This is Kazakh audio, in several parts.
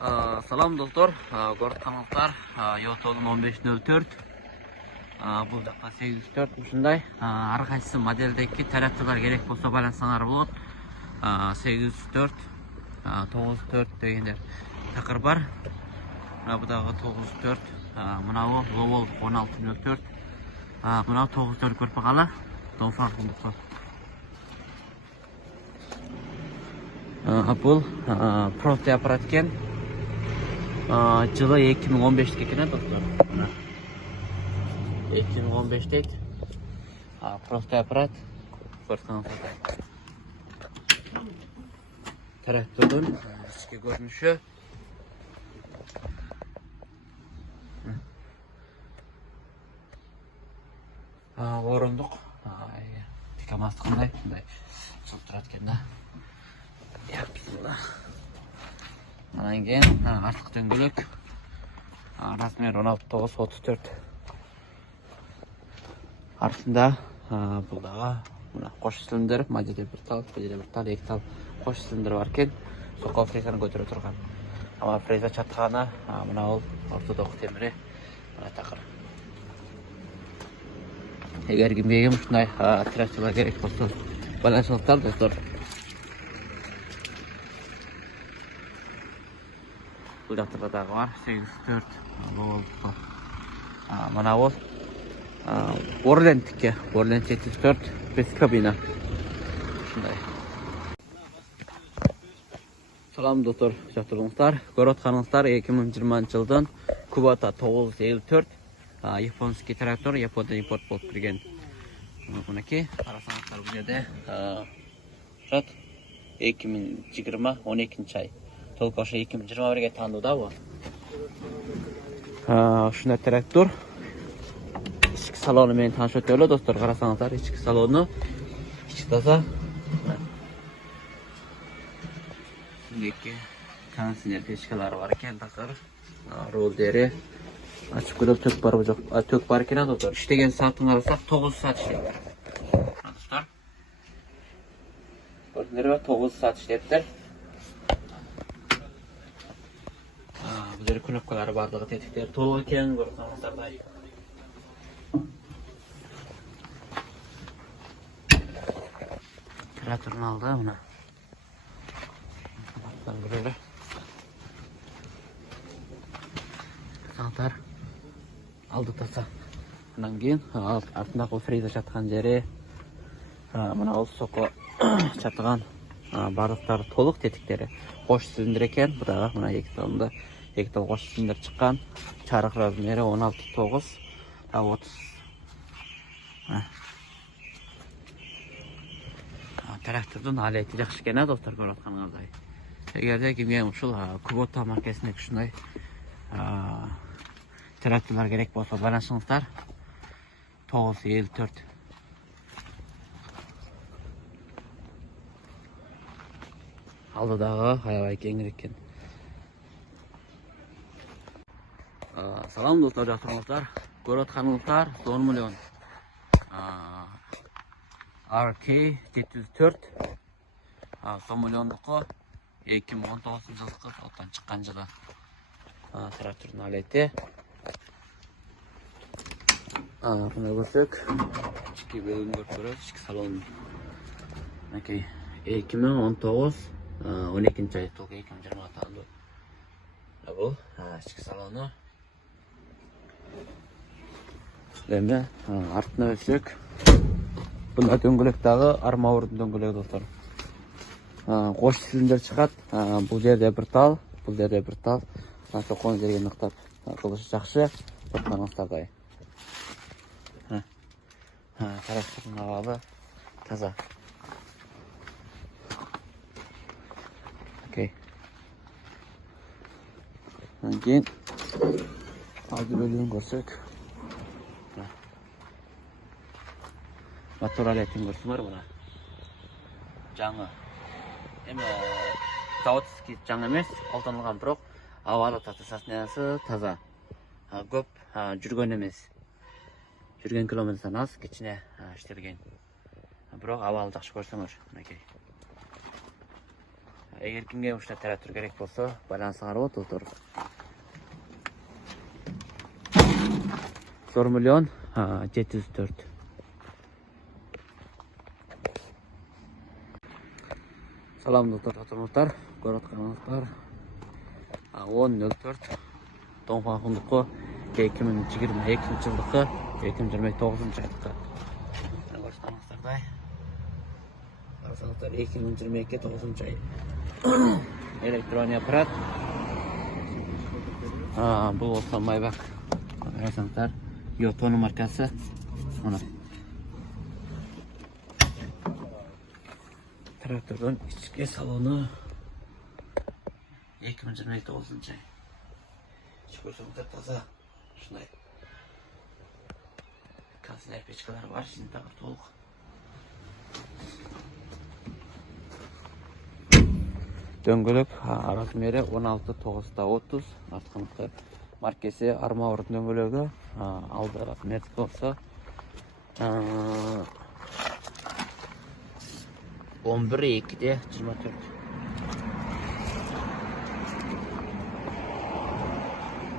Салам достор, көріп Yotolum 1504. Бұл жақта 804 ұшындай. Арқайсысы модельдегі тәрәптілер керек болса байлансаңар болады. 804, 904 дегендер тақыр бар. Бұдағы 904, мұнауы Lowell 1604. Мұнау 904 көрпі қала. Дофарқындық. Бұл профти аппарат кен. Жылы 2015 екен достар. 2015 дейді. Профти аппарат. Трактордың ішкі көрініші. Орындық. Тикамасты қандай. Сұлып тұрады кен да. Анан кейін артық дөңгелек. Размер 16-9-34. Артында бұлдағы қош цилиндр, мадеде бір тал, бедеде бір тал, екі тал қош цилиндр бар кен. Соқау фрезаны көтере тұрған. Ама фреза чатқаны мұна ол ортодоқ темірі тақыр. Егер кімбегім шынай тракторлар керек болса байланысыңыздар достар. Бұл жақтардағы бар 804 болды. Мұна ол Orlent'ке, Orlent 74 5 кабина. Шындай. Салам достар, жақтырыңыздар. Көріп отқаныңыздар 2020 жылдан Kubota 954 японский трактор, Япониядан импорт болып кірген. Бұнеке қарасаңыздар бұл жерде 2020 12 ай. Толық ошы 2021-ге танылуда бұл. Шындай трактор. İçki salonu meni tanış ötüyorlar dostlar. Qarasаңыздар, içki salonu. İçki таза. Sündeki konsiner peşkaları var ekan taqir. Rolderi. Açıp көріп tök бар жоқ. Tök бар ekan dostlar. İştеген saatini qarasaq 9 saat işleydi. Dostlar. Gördüңер 9 saat işleyiptir. Bu жерде knopkalары барлығы тетіктері толық екен көрсаңыздар. Тракторын алды мұна. Көрелі. Саңыздар алды таса. Мұнан кейін артындағы фреза жатқан жері. Мұна ол соқы жатқан барлықтары толық тетіктері. Қош цилиндр екен. Бұдағы мұна екі тал қош цилиндр шыққан. Чарық размері 16-9 30. Трактордың алеті жақшы екен достар көріп отқаныңыздай. Егерде кімге ұшыл Kubota маркасында күшінай тракторлар керек болса байланысыңыздар. 954. Алдыдағы аябай кеңірек екен. Салам достар, жақтырыңыздар. Көріп отқаныңыздар 10 миллион. RK 704 10 миллиондықы 2019 жылдықы оттан шыққан жылы трактордың алеті. Бұны көрсек ішкі бөлігін көріп көреді, ішкі салонын. 2019 12 ай толық 2020 танды. Бұл ішкі салоны. Дәмі артына өсек. Бұнда дөңгелектағы армауырдың дөңгелегі достар. Қош цилиндр шығады. Бұл жерде бір тал, бұл жерде бір тал. Соққан жерге нықтап қылышы жақшы. Тұртқаныңыздардай. Трактордың авалы таза. Кейін алды бөлігін көрсек. Мотор алетін көрсіңдер бұна. Жаңы. Заводский жаңы емес, қолданылған бірақ авалы татысасынасы таза. Көп жүрген емес. Жүрген километрден аз, кечіне іштелген. Бірақ авалы жақшы көрсіңдер. эгер кимге ушундай трактор керек болсо байланысыңар болот достор. 1 миллион 704. Салам достор, көрүп атканыңыздар 10.04 Донфан Хундукку 2022 жылдыкы 2029 айдыкы. Көрсөңүздөрдөй. Карасаңыздар 2022 9 ай. Электрония аппарат. Бул болсо Майбак. Карасаңыздар Йотону маркасы. Мына. Трактордун ички салону 2022 9 ай. Көрсөңүздөр таза ушундай. Канцелярия печкалары бар, жиынтыгы толук. Дөңгөлөк размери 16.930. Артқаныкы маркасы Армаур дөңгөлөгү. Алды Мерц болсо 11.2.24.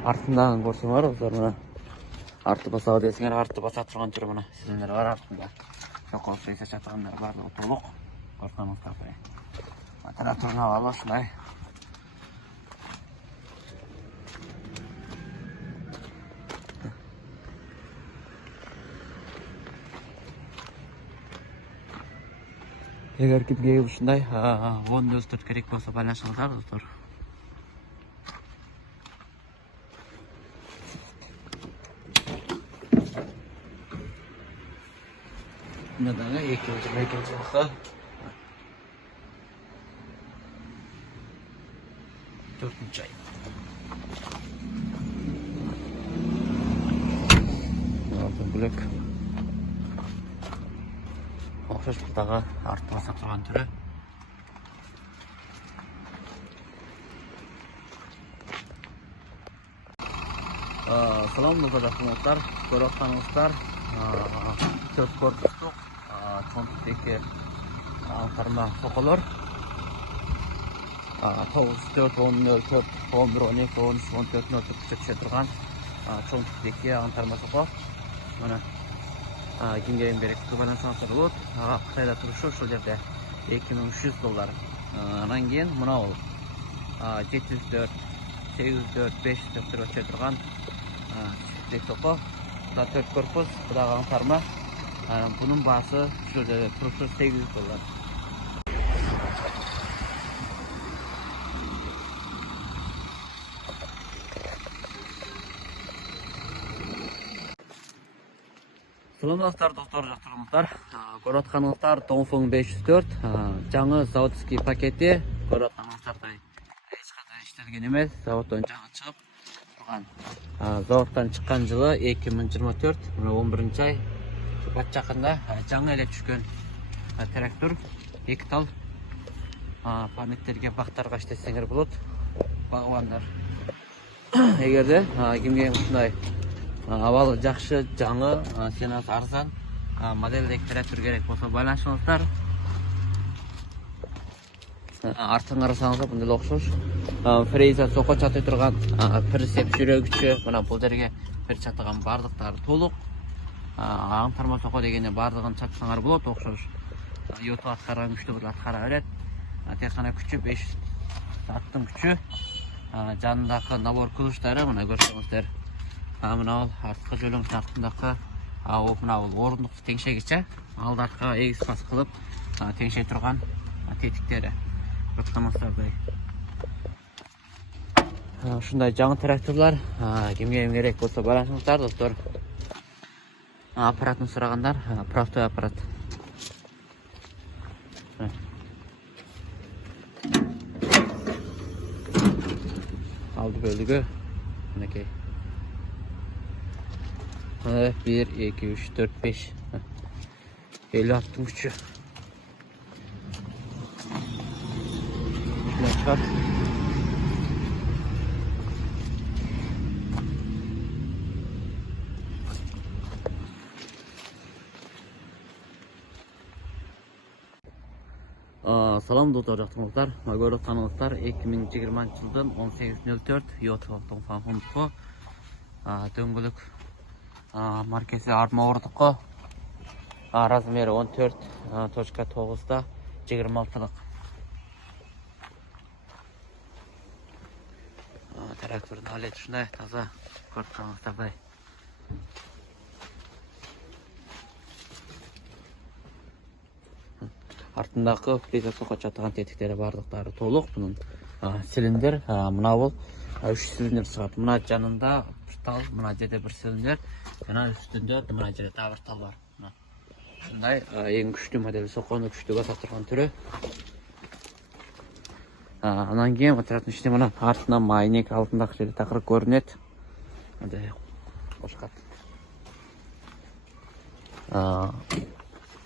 Артындагы көрсөңөр, мына арты басабы десеңер, арты баса турган жери мына силендер бар артында. Жокко фреза чатагандар барлыгы толук. Көрсөңүздөр. Тракторун алалы ушундай. Эгер кимге ушундай 10.04 керек болсо байланышыңыздар достор. Мынадагы 2022 жылкы 4 ай. Дөңгөлөк. Окшош бутага арты баса турган түрү. Салам достор, көрүп атканыңыздар 4 корпустук чоңдуктеги карма соколор 9-4-10-04 11-12 13-14-04 түшө турган чоңдуктеги аңтарма соко. Мына кимге керек байланышыңыздар болот. Кытайда турушу ошол жерде $2300. Анан кийин мына бул 704 804 504 өчө турган соко. 4 корпус, будагы аңтарма. Bunun baası şurada turşu $800. Саламатсыздар достор, жактырыңыздар. Көрүп атканыңыздар Dongfeng 504 жаңы заводский пакети. Көрүп атканыңыздардай эч кандай иштелген эмес, заводдон жаңы чыгып турган. Заводдон чыккан жылы 2024, мына 11-ай. Бат жакында жаңы эле түшкөн трактор 2 тал панеттерге бактарга иштетсеңер болот. Багыбандар. Эгерде кимге ушундай абалы жакшы, жаңы, сенасы арзан моделдеги трактор керек болсо байланышыңыздар. Артын карасаңыздар мындай окшош. Фреза соко чатай турган прицеп жүрөгүчү, мына бул жерге бир чатаган бардыктары толук. Аңтарма соко дегенде бардыгын чапсаңар болот, окшош. Йото аткарган күчтү бул аткара берет. Тек гана күчү 500 аттын күчү. Жанындагы набор кылычтары мына көрсөңүздөр. Мына бул арткы жөлөңдүн артындагы мына бул орундук теңшегиче, алдакы эгиз пас кылып теңшей турган тетиктери. Көрсөңүздөрдөй. Ушундай жаңы тракторлор кимге керек болсо байланышыңыздар достор. Аппаратын сурагандар, правдой аппарат. Алды бөлүгү мынакей. 1 2 3 4 5 50 аттын күчү. Çıkar. Salam dostlar, жактыңыздар. Көріп таныңыздар 2020 жылдың 18.04 Йотовтың фанфондықы дөңгілік маркесі арма ордықы размері 14.9-да 26-лық трактордың халеті шындай таза көріп таныңыздардай. Артындағы фреза соқа жатқан тетіктері барлықтары толық. Бұның силиндер, мына бұл 3 силиндер шығады. Мына жанында бір тал, мына жерде бір силиндер, мына үстінде мына жерде тағы бір тал бар. Шындай ең күшті модель, соқаны күшті басып тұрған түрі. Анан кейін отыратын ішінде мына артынан майнек алдындағы жерде тақырып көрінеді. Қошқат.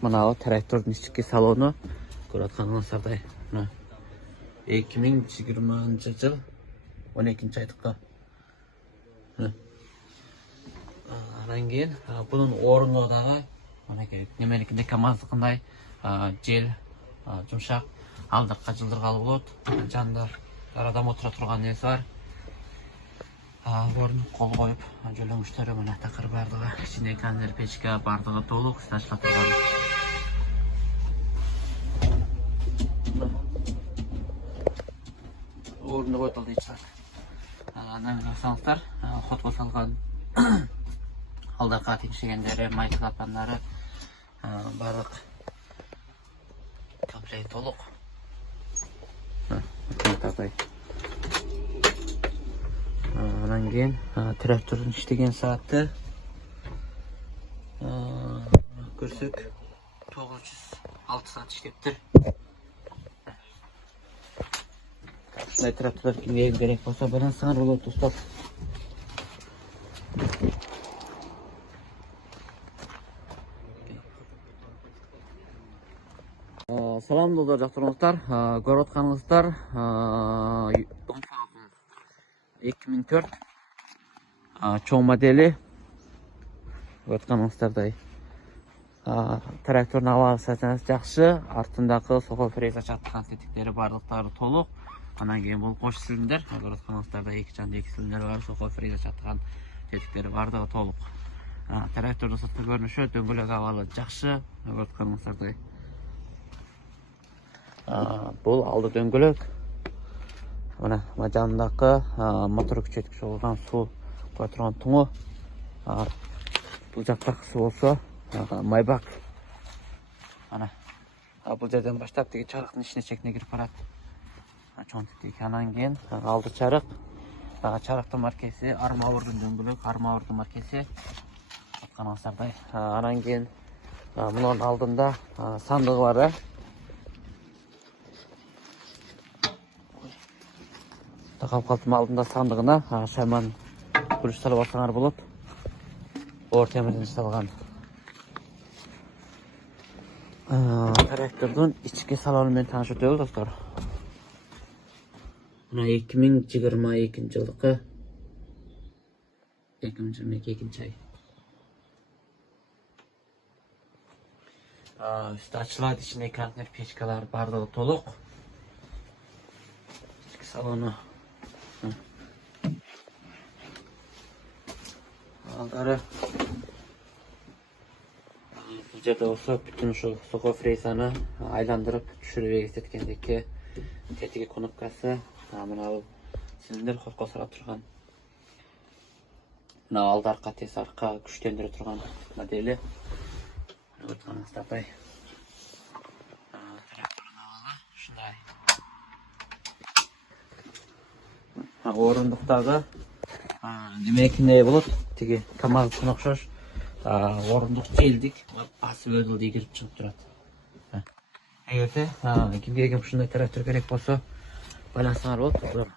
Мынау трактордың ішкі салоны көріп жатқаныңыздардай. 2020 жыл 12 айдыққа. Анан кейін бұның орындаудағы неменекінде КамАЗдықындай жел жұмшақ алдыққа жылдырғалы болады. Жанында адам отыра тұрған несі бар. Орын қол қойып жөлөнгіштері мына тақыр бардығы, ішінде кондер печка бардығы толық сташқа тұрған. Орынды қойтылды етшілер. Анан жасаңыздар, ход қосалған алдарға теңшегендері, май клапандары барлық комплект толық. Анан кейін трактордың іштеген сааты көрсек 906 саат іштептір. Шындай тракторлар кімге керек болса бірін сыңар болады ұстап. Салам достар, жақтырыңыздар. Көріп отқаныңыздар 2004 чоң модели көріп отқаныңыздардай. Трактордың алағы сәтіңіз жақсы, артындағы соқа фреза жатқан тетіктері барлықтары толық. Анан кейін бұл қош силиндер, көріп отқаныңыздарда 2 жанды 2 силиндер бар, соқа фреза жатқан тетіктері бардығы толық. Трактордың сыртқы көрініші дөңгелек авалы жақсы, көріп отқаныңыздардай. Бұл алды дөңгелек. Мына жанындағы мотор күшейткіш болған су қоя тұрған тұңы. Бұл жақтақысы болса майбақ. Бұл жерден баштап деге чарықтың ішіне шекіне кіріп барады. Чоң тетік. Анан кейін алды чарық. Чарықтың маркесі Армауырдың дөңгелек, Армауырдың маркесі. Атқаныңыздардай. Анан кейін мұның алдында сандығы бар. Тақап қалтым алдында сандығына шайман күріш салып алсаңар болады. Ор темірден салған. Трактордың ішкі салонымен таныш өтеді достар. Мына 2022 жылдықы 2022 ай. Үсті açылады, ішінде контейнер печкалар бардығы толық. Ішкі салоны. Алдары бұл жерде осы бүтін соқа фрезаны айландырып түшіріп егістеткендегі тетігі кнопкасы, мынау силиндер қосылып тұрған. Мынау алды арқа тес арқа күштендіріп тұрған моделі. Өтқаныңыздардай. Тракторын алығы шындай. Орындықтағы демекіне болады, теге КамАЗдың ұқсас орындық желдік басып өділді егеріп шығып тұрады. Егерде кімге шындай трактор керек болса байланысыңар болады.